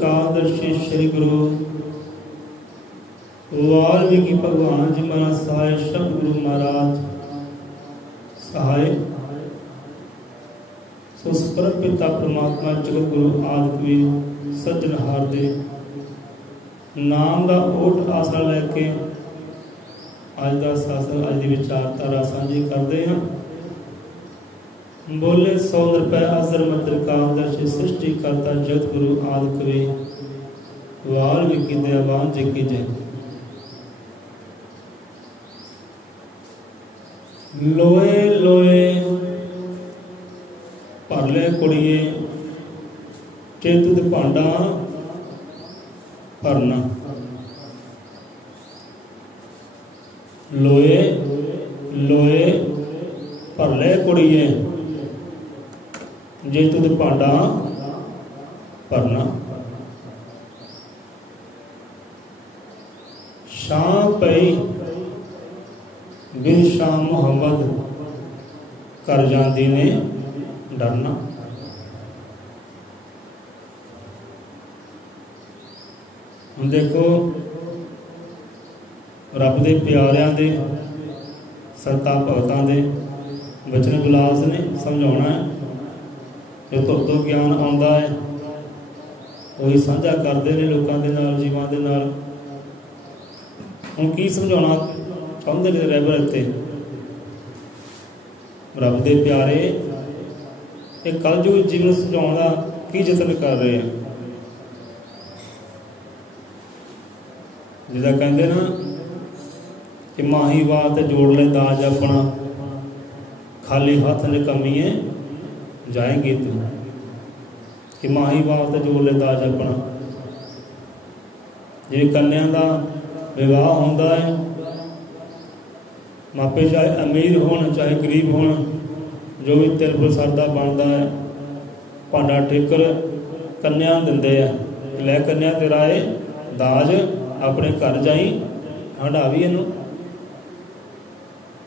कादर्शी श्री गुरु वाल्मीकि भगवान जी महाराज सहाय शब्द गुरु महाराज सहाय सो परम पिता परमात्मा जगत गुरु आदि कबीर सज्जनहार दे नाम का ओट आसरा लैके अज का शासन अज की विचारधारा साझी करते हैं। बोले 100 रुपए अजर मतर कादर्शी सृष्टि करता जगत गुरु आदि कबीर वाल्मीकि दयावान जी की जय। लोए लोए भरले कुड़िए चेतुद भांडा भरना। लोए लोए भरले कुड़िए जे तुद भांडा भरना। शाम पई बिन शाम मुहम्मद कर जाती ने डरना। हम देखो रब दे प्यारियां दे संतां भगतां दे बचन विलास ने समझाउणा है। जो तुर तो ज्ञान आउंदा है वही साझा करते हैं लोगों के नाल जीवां दे नाल। हुण की समझाउणा चाहुंदे ने रहबर इत्थे रब दे प्यारे ये कलयुग जीवन समझाउण दा की यतन कर रहे हैं। जिदा कहंदे ना कि माही बात जोड़ ले दाज अपना खाली हाथ निकम्मीए जाएंगे तू। कि माही बात जोड़ ले दाज अपना। जे कन्या का विवाह होंदा है मापे चाहे अमीर होन चाहे गरीब होन जो भी तिल फुल सरदा बनता है भांडा ठेकर कन्या दिंदे आ। लै कन्या तेरा है दाज अपने घर जाई हंडा भी इनू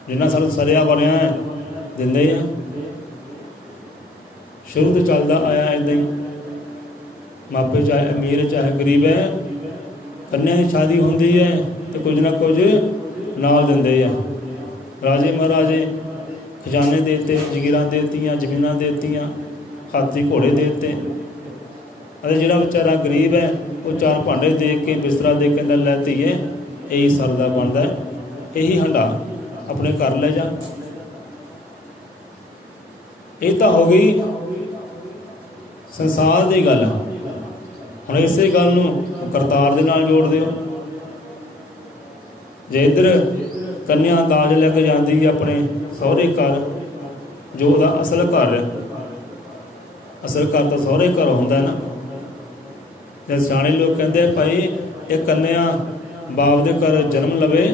जिन्ना सानू सरिया बनया है दिंदे आ। शुरू तो चलता आया इदा ही मापे चाहे अमीर चाहे गरीब है कन्या की शादी होंदी है तो कुछ ना कुछ नाल दिंदे आ। राजे महाराजे खजाने देते जगीरां देतियां जमीनां देतियां हाथी घोड़े देते। अरे जिहड़ा बेचारा गरीब है वो 4 भांडे दे के बिस्तरा दे के लै धीए यही सरदा बनता है यही हंडा अपने घर ले जा। ये तो हो गई संसार की गल। हम इस गल करतार दे नाल जोड़ दिओ। जे इधर कन्या दाज लैके जाती है अपने सहुरे घर जो उसका असल घर है असल घर तो सहुरे घर होंदा ना। जब सियाणे लोग कहते भाई एक कन्या बाप के घर जन्म लवे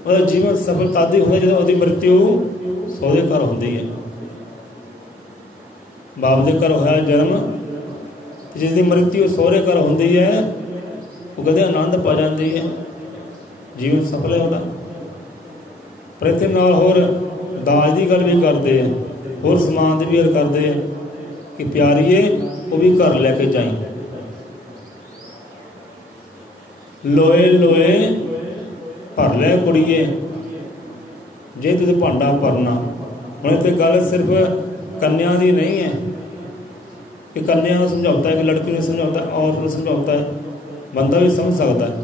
उसका जीवन सफल तद ही होंदा जो उसकी मृत्यु सहुरे घर होंदी है। बाप के घर होया जन्म जिसकी मृत्यु सहुरे घर होंदी है वो कहते आनंद पा जाती है जीवन सफल होता। पर इत्थे नाल होर दाज की गल भी करते हैं होर समान की भी गल करते हैं कि प्यारीए वो भी घर लैके जाई। लोए लोए भर ले कुड़िए जे तुझे भांडा भरना। हुण इत्थे गल सिर्फ कन्या की नहीं है कि कन्या को समझौता है कि लड़की ने समझौता है औरत ने समझौता है। बंदा भी समझ सकता है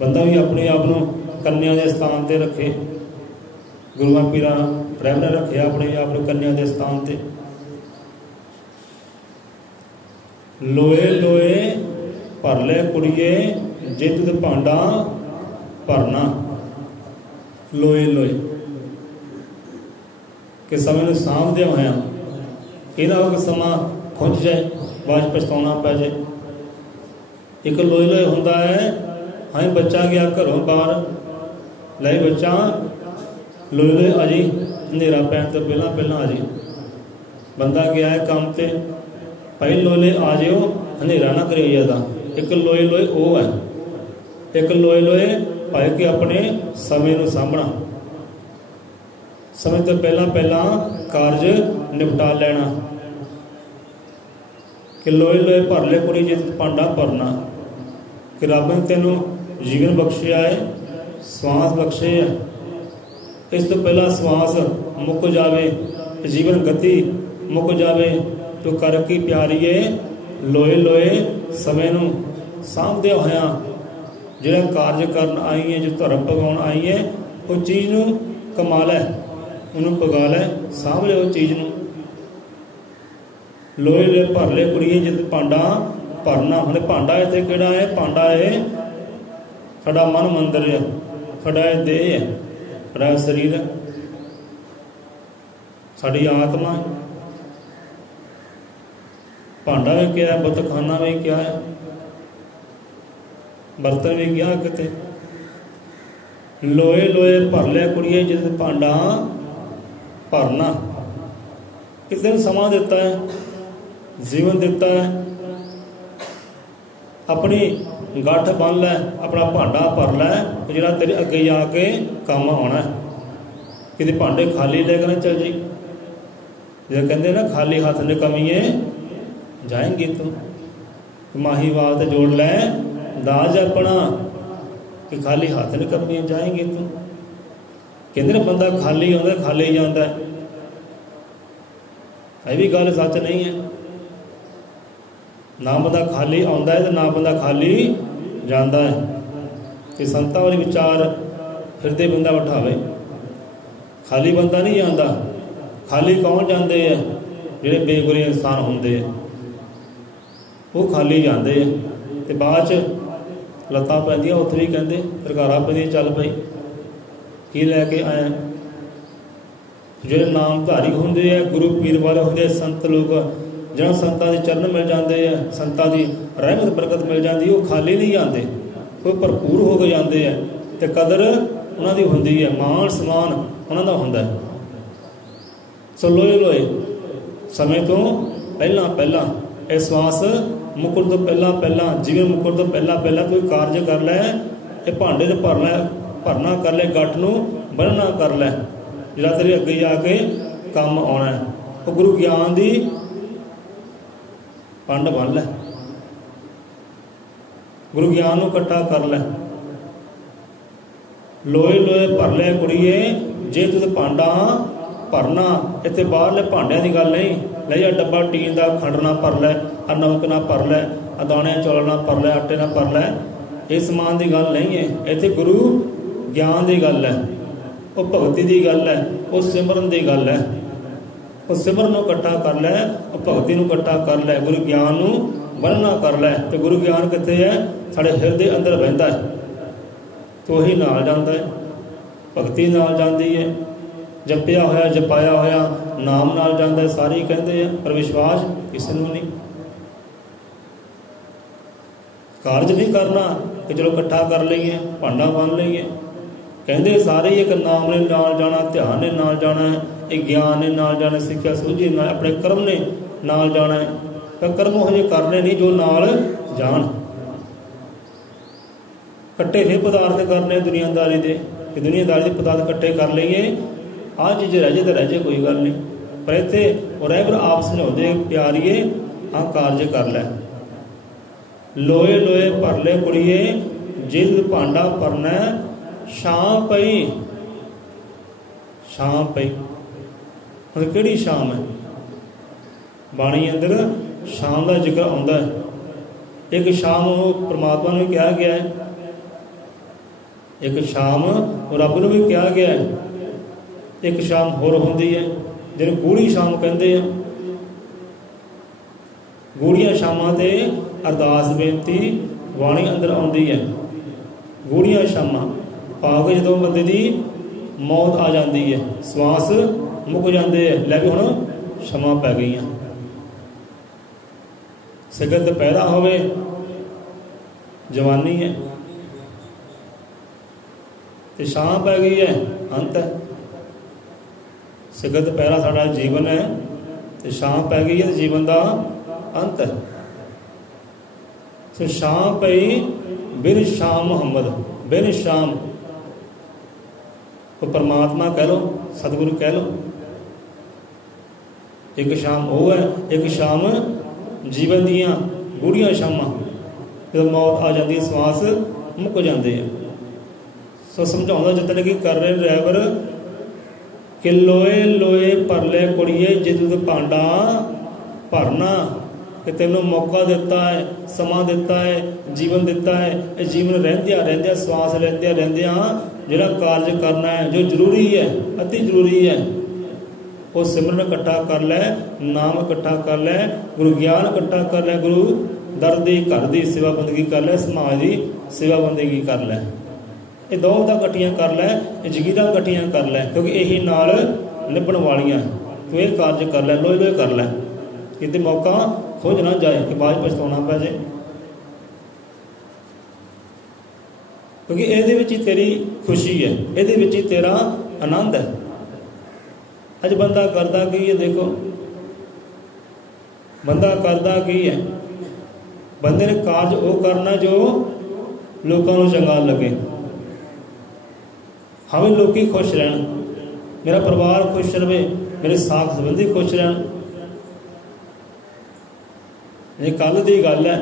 बंदा भी अपने आप को कन्या के स्थान पर रखे। गुरुआं पीरां रहबर ने रखे अपने आप को कन्या के स्थान पर। लोए लोए भर ले कुड़िए जे तुझे भांडा भरना। लोए लोए कि समय में सामभदे होया इहदा हो कि समा खुंज जाए बाद पछताना पै जाए। एक लोए लोए होंदा है हाँ बच्चा गया घरों बाहर ले बच्चा लोए लोए आ जी अंधेरा पैन तो पहला पहला आ जी। बंदा गया है काम से भाई लोए लोए आ जाओ अंधेरा ना करे ज्यादा। एक लोए लोए वो है एक लोए लोए भाई कि अपने समय नूं सामभना, समय तो पहला पहला कारज निपटा लेना। कि लोए लोए भर ले कुड़ी जित भांडा भरना, कि रब ने तेनों जीवन बख्शिया है, श्वास बख्शे है। इस तो पहला श्वास मुक जावे, जीवन गति मुक जावे, तो कर की प्यारीए लोए लोए समय नूं सामभदे होया जिहड़ा कारज करन आई है, जो धर्म पगाउण आई है, वो चीज़ नूं कमा लै, उन्होंने पगा लै, सामभ ले उस चीज़ नूं। लोए लोए भर ले कुड़िए जित भांडा भरना। हुणे भांडा इत्थे किहड़ा है? भांडा है साडा मन मंदिर है, साडा देह है, साडा शरीर है, साडी आत्मा है। भांडा भी क्या है, बुतखाना भी क्या है, बर्तन भी क्या किते। लोए लोए भर ले कुड़िए जित भांडा भरना। किसी ने समा दिता है, जीवन दिता है, अपनी गठ बन लै, अपना भांडा भर लै, जिहड़ा तेरे अगे जाके काम आना है। किते भांडे खाली लेकर ना चल जी, जो कहते ना खाली हाथ ने कमीए जाएंगे तो माही बात जोड़ लै दाज अपना, कि खाली हाथ ने कमीए जाएंगे तो। कहते ना बंदा खाली आंदा खाली जाता है, ये भी गल सच नहीं है। ना बंदा खाली आंदा है तो ना बंदा खाली जाता है। कि संतां वाले विचार हिरदे बंदा बिठावे, खाली बंदा नहीं जाता। खाली कौन जाते हैं? जिहड़े बेगुरे इंसान होंदे है, वो खाली जाते हैं, तो बाद च लत्तां पैंदियां उत्थे भी कहते सरकारा पैंदियां चल पई की लैके आए। जिहड़े नामधारी होंदे है, गुरु पीर वाले होंदे, संत लोग जिन्हां संतां दे चरण मिल जाते हैं, संतां दी रहमत बरकत मिल जाती है, वो खाली नहीं जाते, वो भरपूर हो के जाते हैं, तो कदर उन्हां दी हुंदी है, मान समान उन्हां दा हुंदा है। सो लोए लोए समय तो पहला पहला, इस श्वास मुकण तो पहला पहला, जीवन मुकण तो पहला पहला कोई कारज कर लै, ये भांडे ते भर लै, भरना कर ले, गठ नूं बन्नना कर लै, जिहड़ा तेरे अगे जाके काम आना है। वो गुरु ज्ञान दी पंड बन लै, गुरु ज्ञान नूं इकट्ठा कर लै। लोए लोए भर ले कुड़िए जे तुझ भांडा भरना। इत्थे बाहरले भांडिਆਂ ਦੀ गल नहीं, नहीं आ डब्बा टीन का खंड ना भर लै, आ नमक ना भर लै, आ दाने चौल ना भर लै, आटे ना भर लै, इस समान की गल नहीं है। इत्थे गुरु ज्ञान की गल है, वो भगती की गल है, वो सिमरन की गल है। वो सिमरन नूं इकट्ठा कर लै, वो भगती नूं इकट्ठा कर लै, गुरु ज्ञान नूं बन्नना कर लै। तो गुरु ज्ञान कित्थे है? साडे हिरदे अंदर बहिंदा है, तो वही नाल जांदा है, भगती नाल जांदी है, जपिया होया जपाया होया नाम नाल जांदा है। सारे ही कहते हैं, पर विश्वास किसी नूं नहीं। कारज नहीं करना कि चलो इकट्ठा कर लईए, भांडा बन लईए। कहते सारे एक नाम ने नाल जाना, ध्यान ने नाल जाना है, एक ज्ञान ने नाल जाना, सिक्ख्या सूझी नाल, अपने कर्म ने नाल जाना है। पर कर्म हजे करने नहीं जो नाल जान। कट्टे फिर पदार्थ करने दुनियादारी दे, कि दुनियादारी के पदार्थ कट्ठे कर लईए, आ चीज़ रह जाए तो रह जाए, कोई गल नहीं। पर इत्थे रहबर आप समझाते प्यारीए, आ कारज कर लै। लोए लोए भर ले कुड़िए जिद भांडा भरना, शाम पई शाम पई। मतलब किहड़ी शाम है? बाणी अंदर शाम का जिक्र आउंदा है। एक शाम परमात्मा ने कहा गया है, एक शाम रब नूं भी कहा गया है, एक शाम होर हुंदी है जिहनूं गूढ़ी शाम कहते हैं। गूढ़िया शामां ते अरदास बेनती बाणी अंदर आउंदी है। गूढ़िया शामां भाव के जदों बंदे दी मौत आ जाती है, श्वास मुक जाते हैं, लै भी हुण क्षमा पै गई। सिगत पैदा होवे जवानी है, तो शाम पै गई है, अंत है। सिगत पैरा साडा जीवन है, तो शाम पै गई है, तो जीवन का अंत है। तो शाम पई बिन शाम मुहम्मद, बिन शाम वो परमात्मा कह लो, सतगुरु कह लो। एक शाम वो है, एक शाम जीवन दियाँ गूढ़ियाँ शामां, जब मौत आ जाती, श्वास मुक जाते हैं। सो समझाउंदा जतन की कर रहे ड्राइवर कि लोए लोए भर ले कुड़िए जे तू भांडा भरना, कि तेनों मौका दिता है, समा दिता है, जीवन दिता है। ये जीवन रहिंदियां रहिंदियां, श्वास रहिंदियां रहिंदियां जिहड़ा कार्य करना है, जो जरूरी है, अति जरूरी है, वो सिमरन इकट्ठा कर लै, नाम इकट्ठा कर लै, गुरु ज्ञान इकट्ठा कर लै, गुरु दर दी घर दी सेवा बंदगी कर लै, समाज की सेवा बंदगी कर लै। ये दौलतां इकट्ठियां कर लै, ये जगीरां इकट्ठियां कर लै, क्योंकि यही नाल निभण वालियां। तू ये कार्य कर लै, लोए लोए कर लै, किते मौका खोज ना जाए कि बाद पछताना पै जाए, क्योंकि ये विच ही तेरी खुशी है, ये विच ही तेरा आनंद है। अज बंदा करदा की है, देखो बंदा करदा की है, बंदे ने कार्य वो करना जो लोगों को चंगा लगे। हमें लोग खुश रहन, मेरा परिवार खुश रहे, मेरे साथ संबंधी खुश रहन। ये कल की गल है,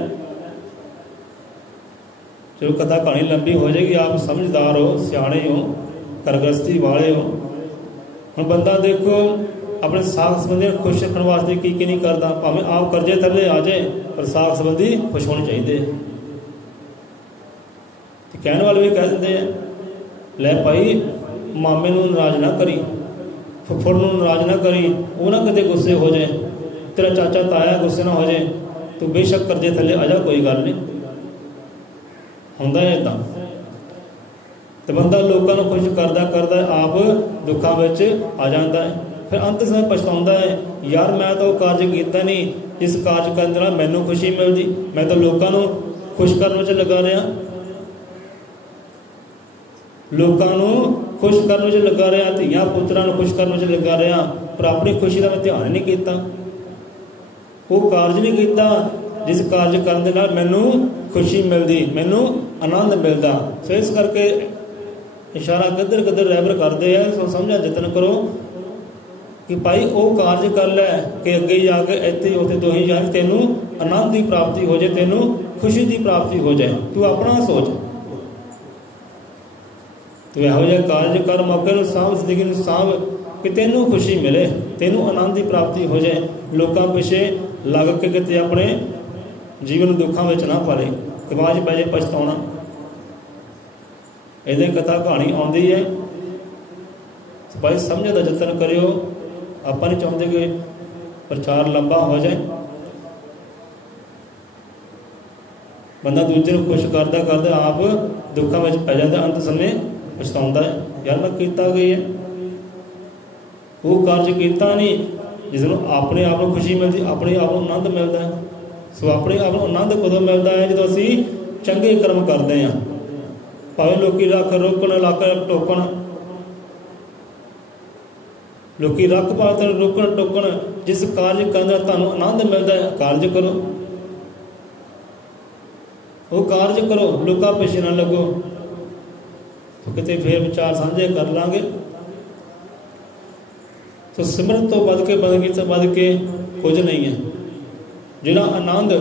जो कथा कहानी लंबी हो जाएगी, आप समझदार हो, सियाणे हो, करगस्ती वाले हो। हम बंदा देखो अपने साख संबंधी खुश रखने वास्ते की नहीं करता, भावें आप करजे थले आ जाए, पर साख संबंधी खुश होने चाहिए। कहने वाले भी कह देते हैं, लै भाई मामे नूं नाराज ना करी, फुफड़ नूं नाराज ना करी, वो ना कदे गुस्से हो जाए, तेरा चाचा ताया गुस्से ना हो जाए, तू बेशक करजे थले आ जा, कोई गल नहीं। हुंदा है इदां, तो बंदा लोगों को खुश करदा करदा आप दुखों में आ जाता है, फिर अंत समय पछताउंदा है, यार मैं तो कार्य किया नहीं, जिस कार्य करने नाल मैनूं खुशी मिलती, मैं तो लोगों को खुश करने च लगा रहा, लोगों खुश करने च लगा रहा, धीआं पुत्रां नूं खुश करने च लगा रहा, पर अपनी खुशी का मैं ध्यान नहीं किया, वो कार्य नहीं किया जिस कार्य करने नाल मैनूं खुशी मिलती, मैनूं आनंद मिलता। सो इस करके इशारा किधर किधर रैबर करते हैं, सो समझा जतन करो कि भाई वो कार्य कर लै कि अगे जाके इत्थे उत्थे तो ही जाए, तेनों आनंद की प्राप्ति हो जाए, तेनों खुशी की प्राप्ति हो जाए। तू अपना सोच, तू यहो जिहा कार्य कर, मौके नूं सांभ, जिंदगी नूं सांभ, कि तेनों खुशी मिले, तेनों आनंद की प्राप्ति हो जाए। लोगों पिछे लग के किते अपने जीवन दुखों में ना पाले, बाद पै जाए पछताउणा। इहदी कथा कहानी आउंदी है, भाई समझने का जतन करियो। आप नहीं चाहते कि प्रचार लंबा हो जाए, बंदा दूजे को खुश करता करता आप दुखों में पै जाता, अंत समय पछताउंदा है, यार मैं किया गई है, वो कार्य किया नहीं जिसनों अपने आप को खुशी मिलती, अपने आप को आनंद मिलता है। सो अपने आप को आनंद कदों मिलता है जो असी चंगे कर्म करते हैं, भावें लोग रख रोकण, लक टोकण, लोग रख पातन रोकण टोकण, जिस कार्य करने तुहानूं आनंद मिलता है, कार्य करो, वो कार्य करो, लोगों पिछे ना लगो। तो किते फिर विचार साझे कर लांगे। तो सिमरन तो बढ़ के, बंदगी तो बढ़ के कुछ नहीं है। जिहड़ा आनंद,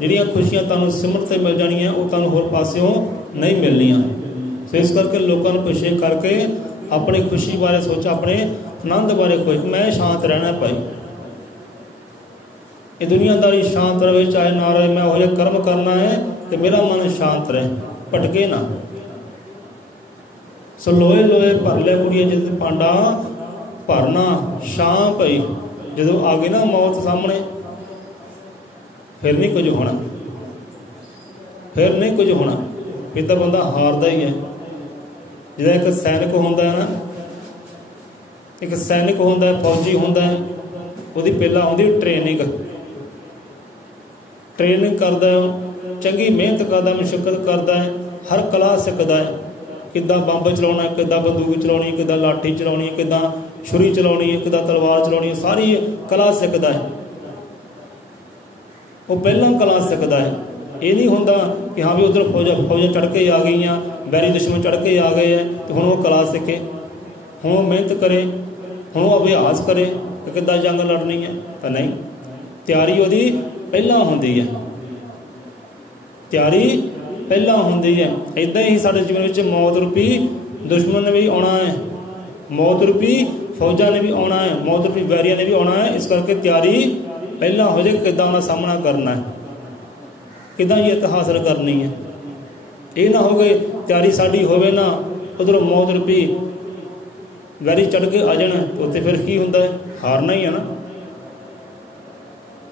जिहड़ियां खुशियां तुहानूं सिमरन से मिल जाणियां, वो तुहानूं होर पासियों नहीं मिलनियां। सो इस करके लोगों को पिछे करके अपनी खुशी बारे सोचा, अपने आनंद बारे खोज, मैं शांत रहना भाई, ये दुनियादारी शांत रहे चाहे ना रहे, मैं वो कर्म करना है कि मेरा मन शांत रहे, भटके ना। सो लोए लोए भर ले कुड़िए जिस भांडा भरना, शां पई जो आ गई ना मौत सामने, फिर नहीं कुछ होना, फिर नहीं कुछ होना, फिर तो बंदा हारदा ही है। जिदा एक सैनिक होंदा है ना, एक सैनिक होंदा है, फौजी होंदा है, उसकी पहला आउंदी ट्रेनिंग, ट्रेनिंग करता है, चंगी मेहनत करता, मुशक्कत करता है, हर कला सीखता है, किद्दां बंब चलाउणा, किद्दां बंदूक चलाउणी, किद्दां लाठी चलाउणी, किद्दां छुरी चलाउणी, किद्दां तलवार चलाउणी, सारी कला सीखता है। वो पहला कला सीखता है, ਇਹ ਨਹੀਂ ਹੁੰਦਾ ਕਿ ਹਾਂ ਵੀ ਉੱਧਰ ਫੌਜਾਂ ਚੜ੍ਹ ਕੇ ਆ ਗਈਆਂ, ਵੈਰੀ ਦੁਸ਼ਮਣ ਚੜ੍ਹ ਕੇ ਆ ਗਏ ਹੈ ਅਤੇ ਹੁਣ ਉਹ ਕਲਾ ਸਿੱਖੇ, ਹੁਣ ਉਹ ਮਿਹਨਤ ਕਰੇ, ਹੁਣ ਉਹ ਅਭਿਆਸ ਕਰੇ ਕਿ ਕਿੱਦਾਂ ਜੰਗ ਲੜਨੀ ਹੈ। ਤਾਂ ਨਹੀਂ, ਤਿਆਰੀ ਉਹਦੀ ਪਹਿਲਾਂ ਹੁੰਦੀ ਹੈ, ਤਿਆਰੀ ਪਹਿਲਾਂ ਹੁੰਦੀ ਹੈ। ਇੱਦਾਂ ਹੀ ਸਾਡੇ ਜੀਵਨ ਵਿੱਚ ਮੌਤ ਰੂਪੀ ਦੁਸ਼ਮਣ ਨੇ ਵੀ ਆਉਣਾ ਹੈ, ਮੌਤ ਰੂਪੀ ਫੌਜਾਂ ਨੇ ਵੀ ਆਉਣਾ ਹੈ, ਮੌਤ ਰੂਪੀ ਵੈਰੀਆਂ ਨੇ ਵੀ ਆਉਣਾ ਹੈ। ਇਸ ਕਰਕੇ ਤਿਆਰੀ ਪਹਿਲਾਂ ਹੋ ਜਾਏ, ਕਿੱਦਾਂ ਉਹਦਾ ਸਾਹਮਣਾ ਕਰਨਾ ਹੈ, ਕਿੱਦਾਂ ਜਿੱਤ ਹਾਸਲ ਕਰਨੀ ਹੈ। ਇਹ ਨਾ ਹੋਵੇ ਤਿਆਰੀ ਸਾਡੀ ਹੋਵੇ ਨਾ, ਉੱਧਰੋਂ ਮੌਤ ਰੂਪੀ ਵੈਰੀ ਚੜ੍ਹ ਕੇ ਆ ਜਾਣਾ, ਉੱਥੇ ਫਿਰ ਕੀ ਹੁੰਦਾ ਹੈ? ਹਾਰਨਾ ਹੀ ਹੈ ਨਾ।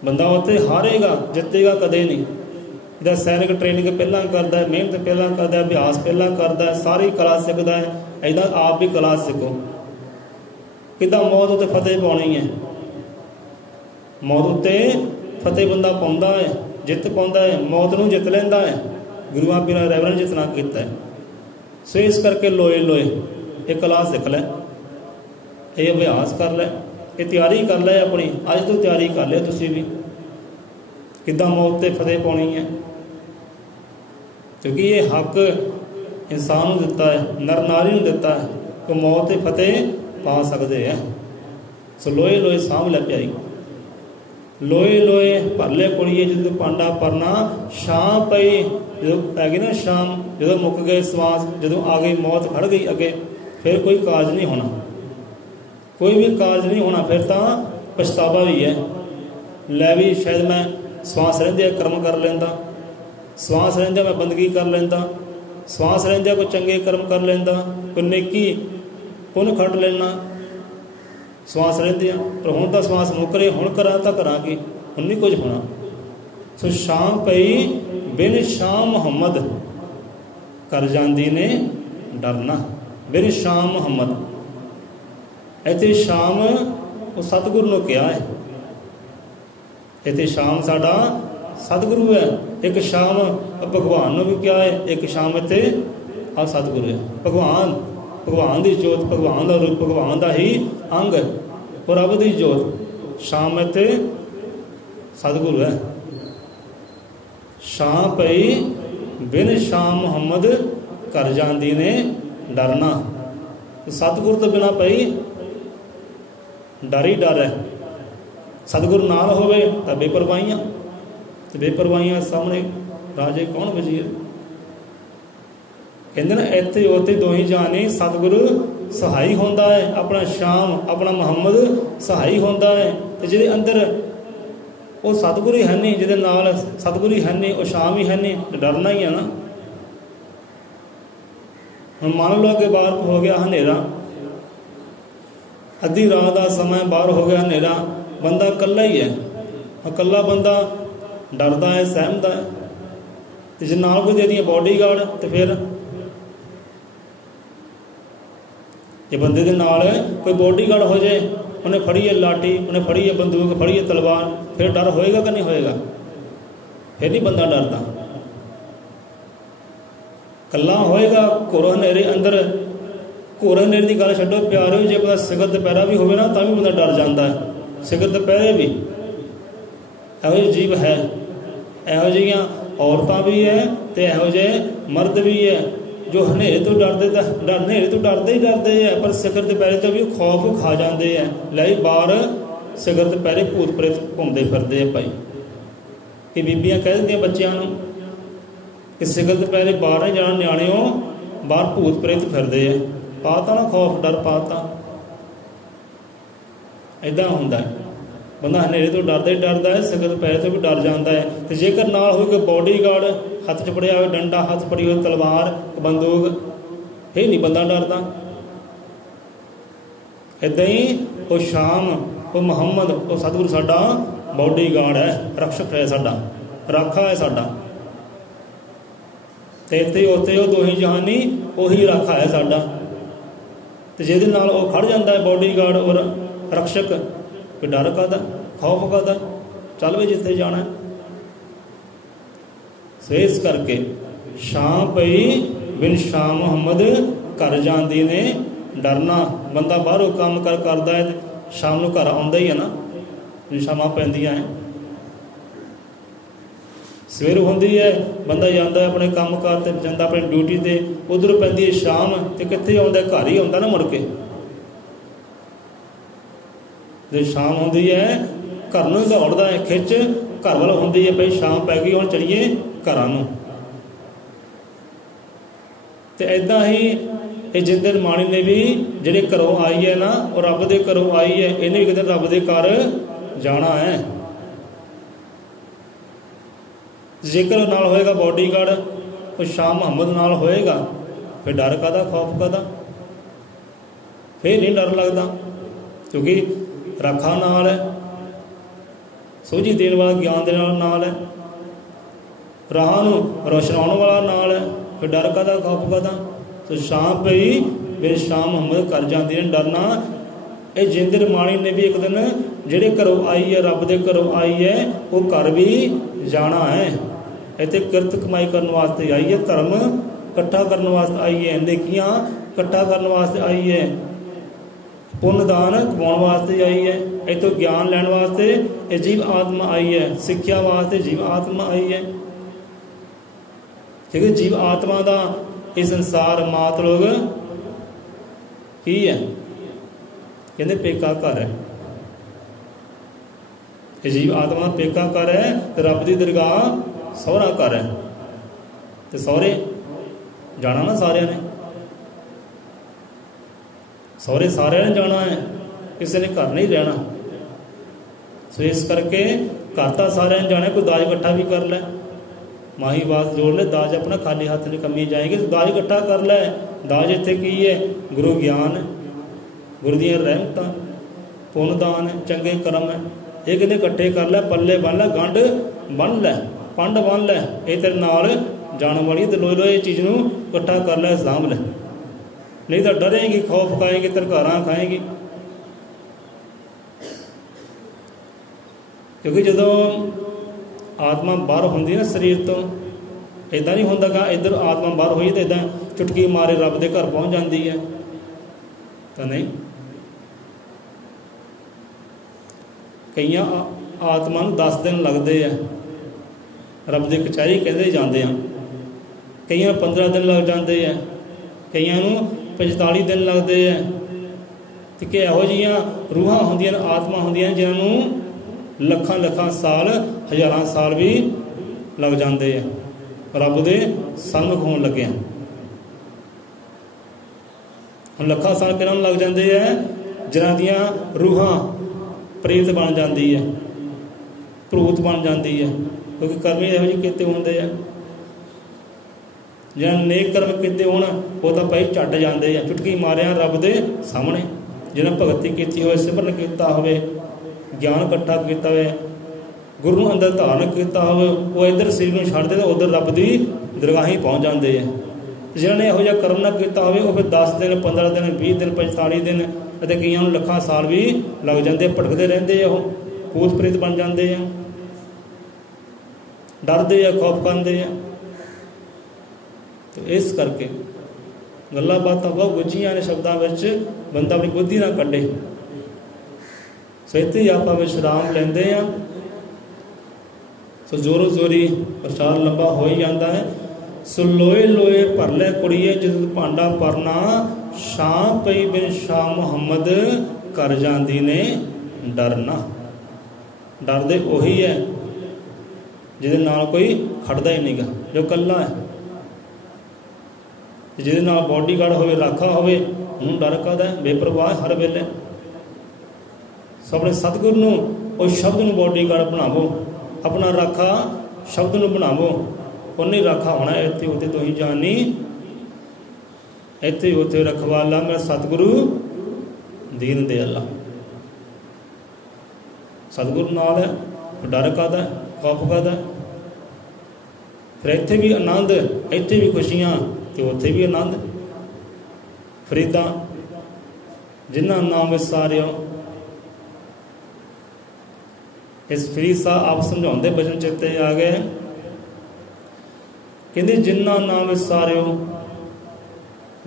ਬੰਦਾ ਉੱਥੇ ਹਾਰੇਗਾ, ਜਿੱਤੇਗਾ ਕਦੇ ਨਹੀਂ। ਜਿਹਦਾ ਸੈਨਿਕ ਟ੍ਰੇਨਿੰਗ ਪਹਿਲਾਂ ਕਰਦਾ ਹੈ, ਮਿਹਨਤ ਪਹਿਲਾਂ ਕਰਦਾ ਹੈ, ਅਭਿਆਸ ਪਹਿਲਾਂ ਕਰਦਾ ਹੈ, ਸਾਰੀ ਕਲਾ ਸਿੱਖਦਾ ਹੈ, ਇੱਦਾਂ ਆਪ ਵੀ ਕਲਾ ਸਿੱਖੋ। ਕਿੱਦਾਂ ਮੌਤ ਉੱਤੇ ਫਤਿਹ ਪਾਉਣੀ ਹੈ, ਮੌਤ ਉੱਤੇ ਫਤਿਹ ਬੰਦਾ ਪਾਉਂਦਾ ਹੈ, ਜਿੱਤ ਪਾਉਂਦਾ ਹੈ, ਮੌਤ ਨੂੰ ਜਿੱਤ ਲੈਂਦਾ ਹੈ। ਗੁਰੂਆਂ ਪੀਰਾਂ ਰੈਵਰਨ ਜਿੱਤਣਾ ਕੀਤਾ ਹੈ। ਸੋ ਇਸ ਕਰਕੇ ਲੋਏ ਲੋਏ ਇਹ ਕਲਾ ਸਿੱਖ ਲੈ, ਇਹ ਅਭਿਆਸ ਕਰ ਲੈ, ਇਹ ਤਿਆਰੀ ਕਰ ਲੈ ਆਪਣੀ। ਅੱਜ ਤੋਂ ਤਿਆਰੀ ਕਰ ਲਿਆ ਤੁਸੀਂ ਵੀ, ਕਿੱਦਾਂ ਮੌਤ 'ਤੇ ਫਤਿਹ ਪਾਉਣੀ ਹੈ। ਕਿਉਂਕਿ ਇਹ ਹੱਕ ਇਨਸਾਨ ਨੂੰ ਦਿੱਤਾ ਹੈ, ਨਰ ਨਾਰੀ ਨੂੰ ਦਿੱਤਾ ਹੈ ਕਿ ਮੌਤ 'ਤੇ ਫਤਿਹ ਪਾ ਸਕਦੇ ਹੈ। ਸੋ ਲੋਏ ਲੋਏ ਸਾਂਭ ਲੈ ਪਿਆਈ, ਲੋਏ ਲੋਏ ਭਰ ਲੈ ਕੁੜੀਏ ਜਦੋਂ ਪਾਂਡਾ ਪਰਨਾ ਸ਼ਾਮ ਪਈ। ਜਦੋਂ ਪੈ ਗਈ ਨਾ ਸ਼ਾਮ, ਜਦੋਂ ਮੁੱਕ ਗਏ ਸਵਾਸ, ਜਦੋਂ ਆ ਗਈ ਮੌਤ ਖੜ੍ਹ ਗਈ ਅੱਗੇ, ਫਿਰ ਕੋਈ ਕਾਰਜ ਨਹੀਂ ਹੋਣਾ, ਕੋਈ ਵੀ ਕਾਰਜ ਨਹੀਂ ਹੋਣਾ। ਫਿਰ ਤਾਂ ਪਛਤਾਵਾ ਵੀ ਹੈ, ਲੈ ਵੀ ਸ਼ਾਇਦ ਮੈਂ ਸਵਾਸ ਰਹਿੰਦੇ ਕਰਮ ਕਰ ਲੈਂਦਾ, ਸਵਾਸ ਰਹਿੰਦੇ ਮੈਂ ਬੰਦਗੀ ਕਰ ਲੈਂਦਾ, ਸਵਾਸ ਰਹਿੰਦੇ ਕੋਈ ਚੰਗੇ ਕਰਮ ਕਰ ਲੈਂਦਾ, ਕੋਈ ਨੇਕੀ ਪੁੰਨ ਖੱਟ ਲੈਣਾ ਸਵਾਸ ਰਹਿੰਦੇ ਆ। ਪਰ ਹੁਣ ਤਾਂ ਸਵਾਸ ਮੁੱਕਰੇ, ਹੁਣ ਕਰਾਂ ਤਾਂ ਕਰਾਂਗੇ, ਹੁਣ ਨਹੀਂ ਕੁਝ ਹੋਣਾ। ਸੋ ਸ਼ਾਮ ਪਈ ਬਿਨ ਸ਼ਾਮ ਮੁਹੰਮਦ, ਕਰ ਜਾਂਦੀ ਨੇ ਡਰਨਾ। ਬਿਨ ਸ਼ਾਮ ਮੁਹੰਮਦ, ਇੱਥੇ ਸ਼ਾਮ ਉਹ ਸਤਿਗੁਰੂ ਨੂੰ ਕਿਹਾ ਹੈ, ਇੱਥੇ ਸ਼ਾਮ ਸਾਡਾ ਸਤਿਗੁਰੂ ਹੈ। ਇੱਕ ਸ਼ਾਮ ਭਗਵਾਨ ਨੂੰ ਵੀ ਕਿਹਾ ਹੈ, ਇੱਕ ਸ਼ਾਮ ਇੱਥੇ ਆ ਸਤਿਗੁਰੂ ਹੈ। ਭਗਵਾਨ, ਭਗਵਾਨ ਦੀ ਜੋਤ, ਭਗਵਾਨ ਦਾ ਰੂਪ, ਭਗਵਾਨ ਦਾ ਹੀ ਅੰਗ, ਉਹ ਰੱਬ ਦੀ ਜੋਤ। ਸ਼ਾਮ ਇੱਥੇ ਸਤਿਗੁਰੂ ਹੈ। ਸ਼ਾਮ ਪਈ ਬਿਨ ਸ਼ਾਮ ਮੁਹੰਮਦ, ਕਰ ਜਾਂਦੀ ਨੇ ਡਰਨਾ। ਸਤਿਗੁਰੂ ਤੋਂ ਬਿਨਾਂ ਪਈ ਡਰ ਹੀ ਡਰ ਹੈ। ਸਤਿਗੁਰੂ ਨਾਲ ਹੋਵੇ ਤਾਂ ਬੇਪਰਵਾਹੀਆਂ, ਤੇ ਬੇਪਰਵਾਹੀਆਂ ਸਾਹਮਣੇ ਰਾਜੇ ਕੌਣ ਵਜ਼ੀਰ। ਕਹਿੰਦੇ ਨਾ ਇੱਥੇ ਉੱਥੇ ਦੋਹੀ ਜਾਣੇ, ਸਤਿਗੁਰੂ ਸਹਾਈ ਹੁੰਦਾ ਹੈ, ਆਪਣਾ ਸ਼ਾਮ ਆਪਣਾ ਮੁਹੰਮਦ ਸਹਾਈ ਹੁੰਦਾ ਹੈ। ਤੇ ਜਿਹਦੇ ਅੰਦਰ ਉਹ ਸਤਿਗੁਰੂ ਹੀ ਹੈ ਨਹੀਂ, ਜਿਹਦੇ ਨਾਲ ਸਤਿਗੁਰੂ ਹੀ ਹੈ ਨਹੀਂ, ਉਹ ਸ਼ਾਮ ਹੀ ਹੈ ਨਹੀਂ, ਡਰਨਾ ਹੀ ਹੈ ਨਾ। ਹੁਣ ਮੰਨ ਲਓ ਕਿ ਬਾਹਰ ਹੋ ਗਿਆ ਹਨੇਰਾ, ਅੱਧੀ ਰਾਤ ਦਾ ਸਮਾਂ, ਬਾਹਰ ਹੋ ਗਿਆ ਹਨੇਰਾ, ਬੰਦਾ ਇਕੱਲਾ ਹੀ ਹੈ। ਇਕੱਲਾ ਬੰਦਾ ਡਰਦਾ ਹੈ, ਸਹਿਮਦਾ ਹੈ। ਤੇ ਜੇ ਨਾਲ ਕੋਈ ਦੇ ਦੀ ਬੋਡੀਗਾਰਡ, ਤੇ ਫਿਰ ਜੇ ਬੰਦੇ ਦੇ ਨਾਲ ਕੋਈ ਬੋਡੀਗਾਰਡ ਹੋ ਜਾਏ, ਉਹਨੇ ਫੜੀ ਹੈ ਲਾਠੀ, ਉਹਨੇ ਫੜੀ ਹੈ ਬੰਦੂਕ, ਫੜੀ ਹੈ ਤਲਵਾਰ, ਫਿਰ ਡਰ ਹੋਏਗਾ ਕਿ ਨਹੀਂ ਹੋਏਗਾ? ਫਿਰ ਨਹੀਂ ਬੰਦਾ ਡਰਦਾ। ਇਕੱਲਾ ਹੋਏਗਾ ਘੋਰ ਹਨੇਰੇ ਅੰਦਰ, ਘੋਰ ਹਨੇਰੇ ਦੀ ਗੱਲ ਛੱਡੋ ਪਿਆਰਿਓ, ਜੇ ਬੰਦਾ ਸਿਖਰ ਦੁਪਹਿਰਾ ਵੀ ਹੋਵੇ ਨਾ ਤਾਂ ਵੀ ਬੰਦਾ ਡਰ ਜਾਂਦਾ ਹੈ। ਸਿਖਰ ਦੁਪਹਿਰੇ ਵੀ ਇਹੋ ਜਿਹੀ ਜੀਵ ਹੈ, ਇਹੋ ਜਿਹੀਆਂ ਔਰਤਾਂ ਵੀ ਹੈ ਤੇ ਇਹੋ ਜਿਹੇ ਮਰਦ ਵੀ ਹੈ ਜੋ ਹਨੇਰੇ ਤੋਂ ਡਰਦੇ, ਤਾਂ ਹਨੇਰੇ ਤੋਂ ਡਰਦੇ ਹੀ ਡਰਦੇ ਹੈ, ਪਰ ਸਿਖਰ ਦੁਪਹਿਰੇ ਤੋਂ ਵੀ ਖੌਫ ਖਾ ਜਾਂਦੇ ਹੈ। ਲੈ ਬਾਹਰ ਸਿਖਰ ਦੁਪਹਿਰੇ ਭੂਤ ਪ੍ਰੇਤ ਘੁੰਮਦੇ ਫਿਰਦੇ ਆ ਭਾਈ। ਇਹ ਬੀਬੀਆਂ ਕਹਿ ਦਿੰਦੀਆਂ ਬੱਚਿਆਂ ਨੂੰ ਕਿ ਸਿਖਰ ਦੁਪਹਿਰੇ ਬਾਹਰ ਨਹੀਂ ਜਾਣਾ, ਨਿਆਣਿਓ ਬਾਹਰ ਭੂਤ ਪ੍ਰੇਤ ਫਿਰਦੇ ਆ। ਪਾਤਾ ਨਾ ਖੌਫ, ਡਰ ਪਾਤਾ। ਇੱਦਾਂ ਹੁੰਦਾ ਹੈ, ਬੰਦਾ ਹਨੇਰੇ ਤੋਂ ਡਰਦਾ ਹੀ ਡਰਦਾ ਹੈ, ਸਿਖਰ ਦੁਪਹਿਰੇ ਤੋਂ ਵੀ ਡਰ ਜਾਂਦਾ ਹੈ। ਤੇ ਜੇਕਰ ਨਾਲ ਹੋਵੇ ਕੋਈ ਬੋਡੀਗਾਰਡ, ਹੱਥ 'ਚ ਫੜਿਆ ਹੋਵੇ ਡੰਡਾ, ਹੱਥ ਫੜੀ ਹੋਵੇ ਤਲਵਾਰ, ਬੰਦੂਕ, ਇਹ ਨਹੀਂ ਬੰਦਾ ਡਰਦਾ। ਇੱਦਾਂ ਹੀ ਉਹ ਸ਼ਾਮ, ਉਹ ਮੁਹੰਮਦ, ਉਹ ਸਤਿਗੁਰੂ ਸਾਡਾ ਬੋਡੀਗਾਰਡ ਹੈ, ਰਕਸ਼ਕ ਹੈ ਸਾਡਾ, ਰਾਖਾ ਹੈ ਸਾਡਾ। ਤੇ ਇੱਥੇ ਉੱਥੇ ਉਹ ਦੋਹੀ ਜਹਾਨੀ ਉਹੀ ਰਾਖਾ ਹੈ ਸਾਡਾ। ਤੇ ਜਿਹਦੇ ਨਾਲ ਉਹ ਖੜ ਜਾਂਦਾ ਹੈ ਬੋਡੀਗਾਰਡ ਔਰ ਰਕਸ਼ਕ, ਕੋਈ ਡਰ ਕਾਹਦਾ, ਖੌਫ ਕਾਹਦਾ, ਚੱਲ ਵੀ ਜਿੱਥੇ ਜਾਣਾ। ਸੋ ਇਸ ਕਰਕੇ ਸ਼ਾਮ ਪਈ ਬਿਨ ਸ਼ਾਮ ਮੁਹੰਮਦ, ਘਰ ਜਾਂਦੀ ਨੇ ਡਰਨਾ। ਬੰਦਾ ਬਾਹਰੋਂ ਕੰਮ ਕਾਰ ਕਰਦਾ ਹੈ, ਸ਼ਾਮ ਨੂੰ ਘਰ ਆਉਂਦਾ ਹੀ ਹੈ ਨਾ, ਸ਼ਾਮਾਂ ਪੈਂਦੀਆਂ ਹੈ। सवेर होंदी है, बंदा जाता है अपने काम कार ते, जाता अपनी ड्यूटी ते, उधर पैंदी है शाम, तो कित्थे आउंदा, घर ही आउंदा ना मुड़ के। जो शाम होंदी है घर नूं दौड़दा है, खिच घर वाल होंदी है, भाई शाम पै गई हुण चलीए घरां नूं। ते इदां ही ये जिंदर माणी ने भी जिहड़े घरों आई है ना, वो रब दे घरों आई है, इन्हें भी किते रब दे घर जाना है। जेकर नाल होएगा बॉडीगार्ड, वो शाह मुहम्मद नाल होएगा, फिर डर कादा, खौफ कादा, फिर नहीं डर लगता, क्योंकि राखा नाल है, सूझी देने वाला ज्ञान देने वाला नाल है, राह नूं रोशनाउण वाला नाल है, फिर डर कादा, खौफ कादा। तो शाह पई मेरे शाह मुहम्मद कर जाती ने, डरना। ये जिंदर माणी ने भी एक दिन जिहड़े घरों आई है, रब दे घरों आई है, वो घर भी जाना है। इत्थे किरत कमाई करने वास्ते आई है, धर्म इकट्ठा करने वास्ते आई है, नेकियां इकट्ठा करने वास्ते आई है, पुण्य दान कमाउण वास्ते आई है, इत्थों ज्ञान लैण वास्ते ये जीव आत्मा आई है, सिक्ख्या वास्ते जीव आत्मा आई है। ठीक है, जीव आत्मा का ये संसार मात लोग की है, कहते पेका घर है। ये जीव आत्मा पेका घर है, तो रब की दरगाह सहुरा घर है। तो सहुरे जाना ना सारे ने, सहुरे सारे ने जाना है, किसी ने घर नहीं रहना। सो इस करके घर तो सारे ने जाना, कोई दाज इकट्ठा भी कर ले, माही बात जोड़ ले, दाज अपना खाली हाथ नहीं कमी जाएंगे, तो दाज इकट्ठा कर ले। दाज इत्थे की है, गुरु ज्ञान है, गुरु दी रहमत, पुण्य दान है, चंगे कर्म है, ये कहते इकट्ठे कर ले, पल्ले बन ले, गंढ बन ले, पंड बन ले, ये तेरे नाल जाने वाली, तो लोई लोई चीज़ नूं इकट्ठा कर ले, सामभ ले, नहीं तो डरेंगी, खौफ खाएंगी, तरकारां खाएंगी। क्योंकि जदों आत्मा बाहर होंदी ना शरीर तो, इदां नहीं होंदा गा इधर आत्मा बाहर होई तो इदां चुटकी मारे रब दे घर पहुँच जाती है, तो नहीं। कई आत्मा नूं 10 दिन लगते हैं, रब की कचहरी कहते जाते हैं, कई 15 दिन लग जाते हैं, कई 45 दिन लगते हैं। तो कि इहो जिहियां रूहां होंदियां, आत्मा होंदियां जिन्हों लखां लखां साल, हज़ारां साल भी लग जाते हैं रब दे सन्मुख होण लगे। हम लखां साल किहਨਾਂ लग जाते हैं, जिन्हां दियां रूहां प्रेत बन जाती है, भूत बन जाती है, क्योंकि कर्म इहो ਜਿਹੇ किते होंदे आ। जिन्हें नेक कर्म किते होण वो तो भाई झट जाते हैं, चुटकी मारिया रब दे सामने। जिन्हें भगती की हो, सिमरन किया हो, ज्ञान इकट्ठा किया हो, गुरु नूं अंदर धारण किया हो, वो इधर शरीर में छड्ड दे, उधर रब की दरगाह ही पहुँच जाते हैं। जिन्होंने इहो जिहा कर्म ना किया हो, फिर 10 दिन 15 दिन 20 दिन 45 दिन, कई लखां साल भी लग जाते, भटकते रहते हैं, भूत प्रेत बन जाते हैं, डरते हैं, खौफ खाते हैं। तो इस करके गल्लां बातां बहुत गुझियां ने शब्दों में, बंदा अपनी बुद्धि ना कढे। सो इत्थे आप विश्राम लेंदे हैं। सो जोरों जोरी प्रचार लंबा हो ही जाता है। सो लोए लोए भर ले कुड़िए, जद भांडा भरना, शाह पई बिन शाह मुहम्मद कर जाती ने डरना। डरदे उही है जिहदे नाल कोई खड़दा ही नहीं गा, जो कल्ला है। जिहदे नाल बॉडीगार्ड होवे, राखा होवे, उन्होंने डर कादा है, बेपरवाह हर वेले। सो अपने सतगुरु नूं उस शब्द नूं बॉडीगार्ड बनावो, अपना राखा शब्द नूं बनावो, उन्हें राखा होना। इत्थे उत्थे तो ही जानी, इत्थे उत्थे रखवाला मेरा सतगुरु दीन दयाला। सतगुरु नाल है, डर कादा है, खौफ कादा है। फिर इत्थे भी आनंद, इत्थे भी खुशियां, तो उत्थे भी आनंद। फरीदा जिन्हां नाम विसारियो, इस फरीद साहब आप समझाते बचन चेते आ गए, कहते जिन्हां नाम विसारियो,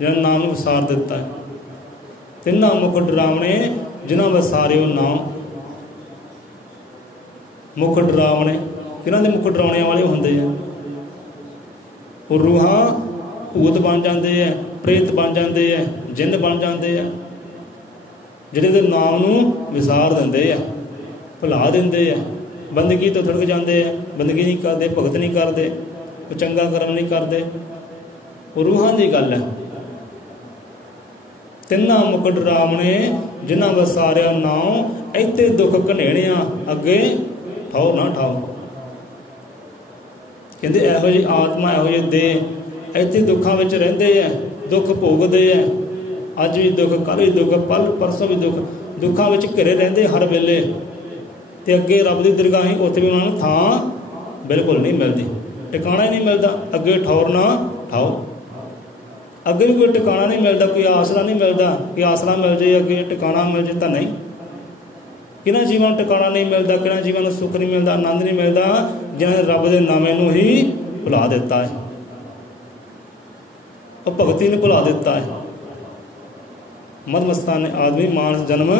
जिन्हां नाम विसार दिता है, तिन्हां मुख डरावने जिन्हां विसारियो नाम। मुख डरावने किन्हां दे मुख डराउणे वाले हुंदे आ। वो रूहां भूत बन जाते हैं, प्रेत बन जाते हैं, जिंद बन जाते हैं, जिहड़े दे नाम नूं विसार दिंदे आ, भुला दिंदे आ, बंदगी तो थड़क जाते हैं, बंदगी नहीं करते, भगत नहीं करते, वो चंगा कर्म नहीं करते। वो रूहां की गल है। तिन्ना मुख डरावने जिन्हां वसारिया नाम इत्थे दुख घनेणिया अगे ठाओ ना ठाओ। कहते इहो जी आत्मा इहो जे देह इत्थे दुखां विच रहिंदे है, दुख भोगदे है, अज भी दुख, कल भी दुख, पल परसों भी दुख, दुखां विच घिरे रहिंदे हर वेले। ते अगे रब दी दरगाह उत्थे भी उन्हां नूं थां बिल्कुल नहीं मिलती, टिकाणा ही नहीं मिलता। अगे ठौर ना ठाओ, अगे भी कोई टिकाणा नहीं मिलता, कोई आसरा नहीं मिलता कि आसरा मिल जाए, अगे टिकाणा मिल जाए तो नहीं। किन्हां जीवां नूं टिकाणा नहीं मिलता, किन्हां जीवां नूं सुख नहीं मिलता, आनंद नहीं मिलता, जिन्हां ने रब दे नामे नूं ही भुला दिता है, और भगती ने भुला दिता है। मदमस्तान आदमी मानस जन्म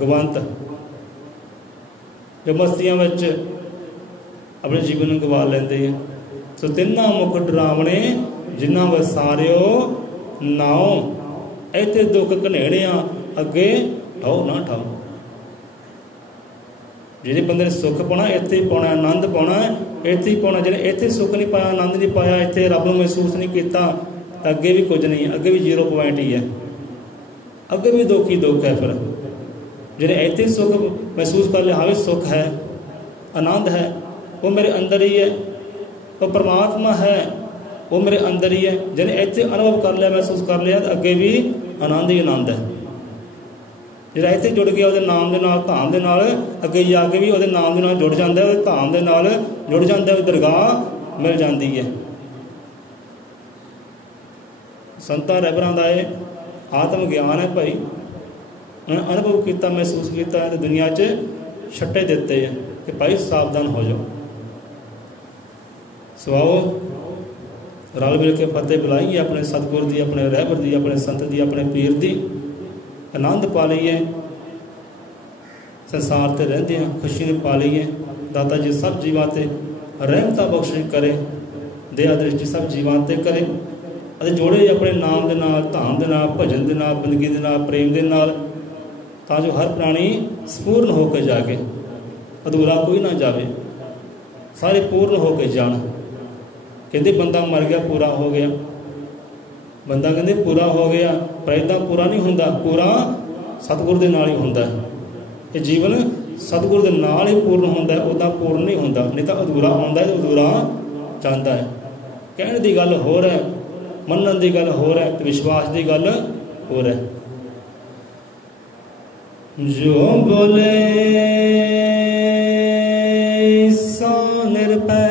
गवंत, जो मस्तियां विच अपने जीवन में गवा लेंदे हैं। सो तिन्ना मुख डरावने जिन्ना वसारियो नाओ इत्थे दुख घनेड़िया अगे ठाओ ना ठाओ। जिहड़े बंदे ने सुख पाना इत्थे ही पाना, आनंद पाना इत्थे ही पाना। जिहने इत्थे सुख नहीं पाया, आनंद नहीं पाया, इत्थे रब नूं महसूस नहीं किया, अगे भी कुछ नहीं है, अगे भी 0 पॉइंट ही है, अगे भी दुख ही दुख है। फिर जिहने इत्थे सुख महसूस कर लिया, हाँ भी सुख है, आनंद है, वो मेरे अंदर ही है, वो परमात्मा है, वो मेरे अंदर ही है। जिन्हें इत्थे अनुभव कर लिया, महसूस कर लिया, तो अगे भी आनंद ही आनंद है। जिहड़ा इत्थे जुड़ गया उहदे नाम दे नाल, धाम दे नाल, अगे जाके भी उहदे नाम दे नाल जुड़ जाता है, धाम दे नाल जुड़ जाता है, दरगाह मिल जाती है। संतां रहबरां दा इह आत्म ज्ञान है भाई, उन्हें अनुभव किया, महसूस किया, तो दुनिया च छट्टे दिते हैं कि भाई सावधान हो जाओ। सुआओ रल मिल के फतेह बुलाइए अपने सतगुर की, अपने रहबर की, अपने संत की, अपने पीर की, आनंद पा लीए, संसार ते रहते हैं खुशी ने पा लीए। दाता जी सब जीवां ते रहमत बख्शिश करे, दया दृष्टि सब जीवां ते करे, अते जोड़े अपने नाम दे नाल, धाम दे नाल, भजन दे नाल, बंदगी दे नाल, प्रेम दे नाल, तां जो हर प्राणी संपूर्ण होकर जाके, अधूरा कोई ना जावे, सारे पूर्ण होकर जान। कहते बंदा मर गया पूरा हो गया, बंदा कहते पूरा हो गया, पर इदां पूरा नहीं होंदा, पूरा सतगुर दे नाल ही होंदा है। ये जीवन सतगुर दे नाल ही पूर्ण होंदा है, उदां पूर्ण नहीं होंदा, नहीं तो अधूरा आउंदा है, अधूरा जांदा है। कहण दी गल होर है, मनण दी गल होर है, ते विश्वास दी गल होर है। जो बोले सो निरपै